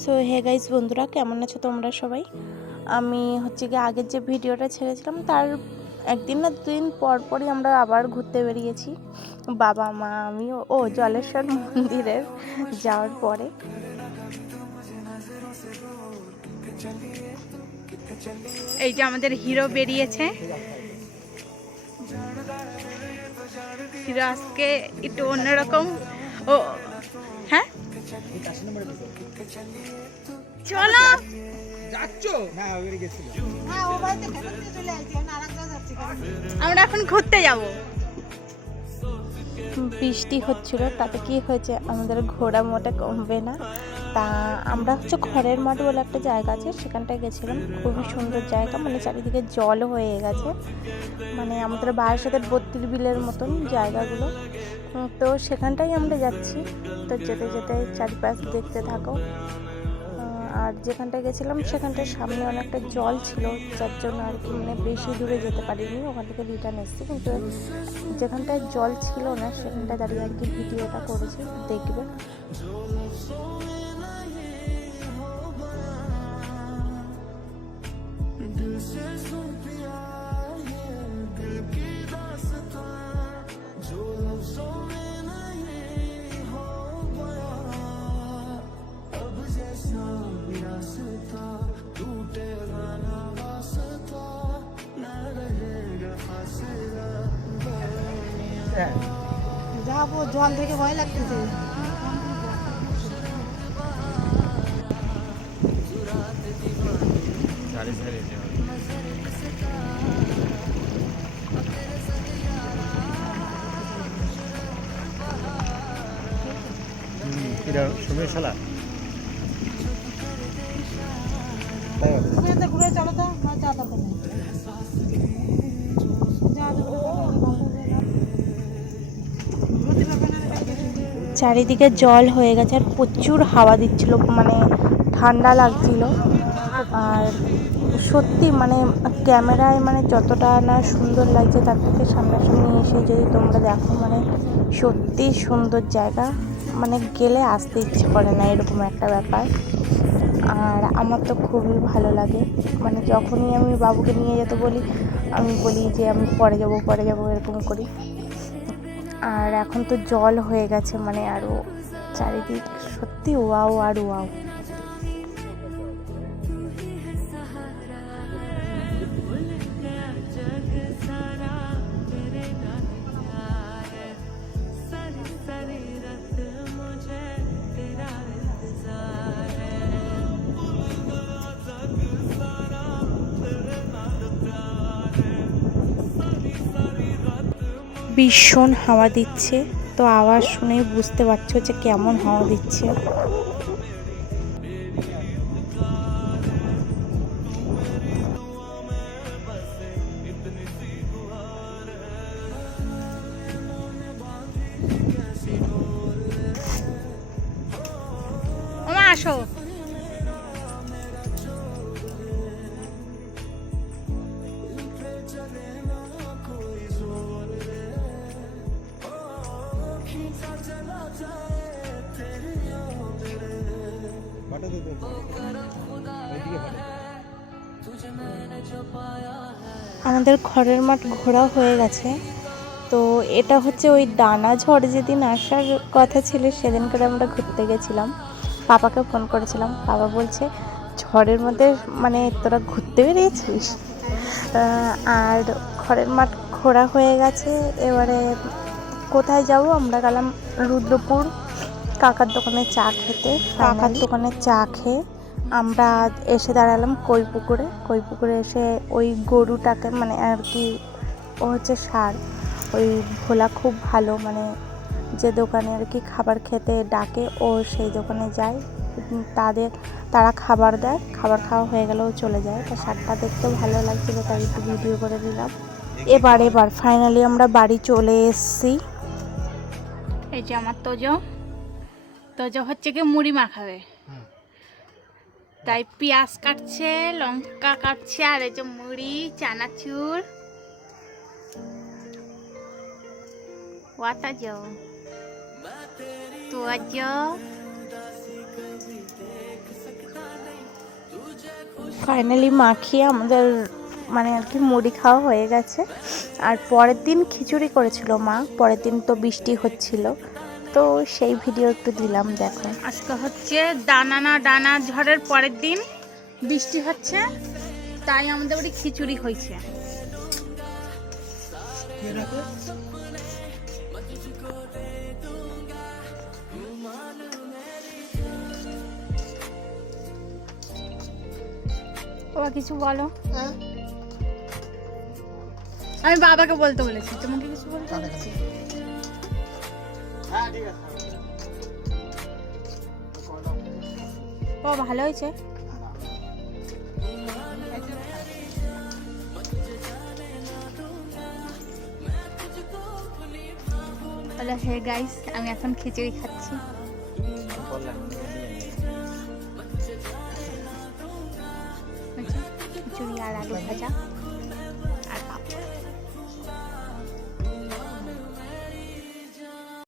So hey guys বন্ধুরা, কেমন আছো তোমরা সবাই? আমি হচ্ছে গিয়ে আগের যে ভিডিওটা ছেড়েছিলাম তার একদিন না দুদিন পরই আমরা আবার ঘুরতে বেরিয়েছি, বাবা মা আমি ও জলেশ্বর মন্দিরের যাওয়ার পরে। এই যে আমাদের হিরো বেরিয়েছে। হিরো আজকে একটু অন্যরকম। ও হ্যাঁ, চলো আমরা এখন ঘুরতে যাব। বৃষ্টি হচ্ছিল, তাতে কি হয়েছে, আমাদের ঘোরা মোটা কমবে না। তা আমরা হচ্ছে ঘরের মাঠ বলে একটা জায়গা আছে, সেখানটায় গেছিলাম। খুবই সুন্দর জায়গা, মানে চারিদিকে জল হয়ে গেছে, মানে আমাদের বারাসাতের 32 বিলের মতন জায়গাগুলো। তো সেখানটাই আমরা যাচ্ছি। তো যেতে যেতে চারিপাশ দেখতে থাকো। আর যেখানটায় গেছিলাম সেখানটায় সামনে অনেকটা জল ছিল, যার জন্য আর কি মানে বেশি দূরে যেতে পারিনি, ওখান থেকে রিটার্ন এসেছি। কিন্তু যেখানটায় জল ছিল না সেখানটায় দাঁড়িয়ে আর কি ভিডিওটা করেছি, দেখবে। যাবো, জল থেকে ভয় লাগতেছে। ঘুরে চলো তো, যা দরকার নেই। চারিদিকে জল হয়ে গেছে আর প্রচুর হাওয়া দিচ্ছিল, মানে ঠান্ডা লাগছিল। আর সত্যি মানে ক্যামেরায় মানে যতটা না সুন্দর লাগছে তার থেকে সামনাসামনি এসে যদি তোমরা দেখো, মানে সত্যি সুন্দর জায়গা, মানে গেলে আসতে ইচ্ছে করে না, এরকম একটা ব্যাপার। আর আমার তো খুবই ভালো লাগে, মানে যখনই আমি বাবুকে নিয়ে যেতে বলি, আমি বলি যে আমি পরে যাবো এরকম করি। আর এখন তো জল হয়ে গেছে, মানে আরও চারিদিক সত্যি ওয়াও আর ওয়াও। ভীষণ হাওয়া দিচ্ছে, তো আওয়াজ শুনেই বুঝতে পারছো যে কেমন হাওয়া দিচ্ছে। ওমা আসো। আমাদের ঘরের মাঠ ঘোরা হয়ে গেছে। তো এটা হচ্ছে ওই ডানা ঝড় যেদিন আসার কথা ছিল সেদিন করে আমরা ঘুরতে গেছিলাম। পাপাকে ফোন করেছিলাম, বাবা বলছে ঝড়ের মধ্যে মানে তোরা ঘুরতে বেরিয়েছিস। আর ঘরের মাঠ ঘোরা হয়ে গেছে। এবারে কোথায় যাব, আমরা গেলাম রুদ্রপুর কাকার দোকানে চা খেতে। কাকার দোকানে চা খেয়ে আমরা এসে দাঁড়ালাম কই পুকুরে এসে ওই গরুটাকে মানে আর কি, ও হচ্ছে ষাঁড়, ওই ভোলা খুব ভালো, মানে যে দোকানে আর কি খাবার খেতে ডাকে ও সেই দোকানে যায়, তারা খাবার দেয়, খাবার খাওয়া হয়ে গেলেও চলে যায়। তো ষাঁড়টা দেখতেও ভালো লাগছিলো, তাই একটু ভিডিও করে দিলাম। এবার ফাইনালি আমরা বাড়ি চলে এসেছি। এই যে আমার তোজো হচ্ছে কি মুড়ি মাখাবে, তাই পেঁয়াজ কাটছে, লঙ্কা কাটছে, আর এই যে মুড়ি চানাচুর। ওয়াতাজো তোজো ফাইনালি মাখিয়ে আমাদের মানে আর কি মুড়ি খাওয়া হয়ে গেছে। আর পরের দিন খিচুড়ি করেছিল মা, পরের দিন তো বৃষ্টি হচ্ছিল, তো সেই ভিডিও একটু দিলাম দেখো। আজকে হচ্ছে ডানা ঝড়ের পরের দিন বৃষ্টি হচ্ছে, তাই আমাদের বাড়ি খিচুড়ি হয়েছে। বাবা কিছু বলো। আমি বাবাকে বলতে বলেছি, তোমাকে কিছু বলতে বলেছি। ও ভালো হয়েছে। হ্যালো হে গাইস, আমি এখন খিচুড়ি খাচ্ছি। খিচুড়ি আর আলু ভাজা আর পাপড়।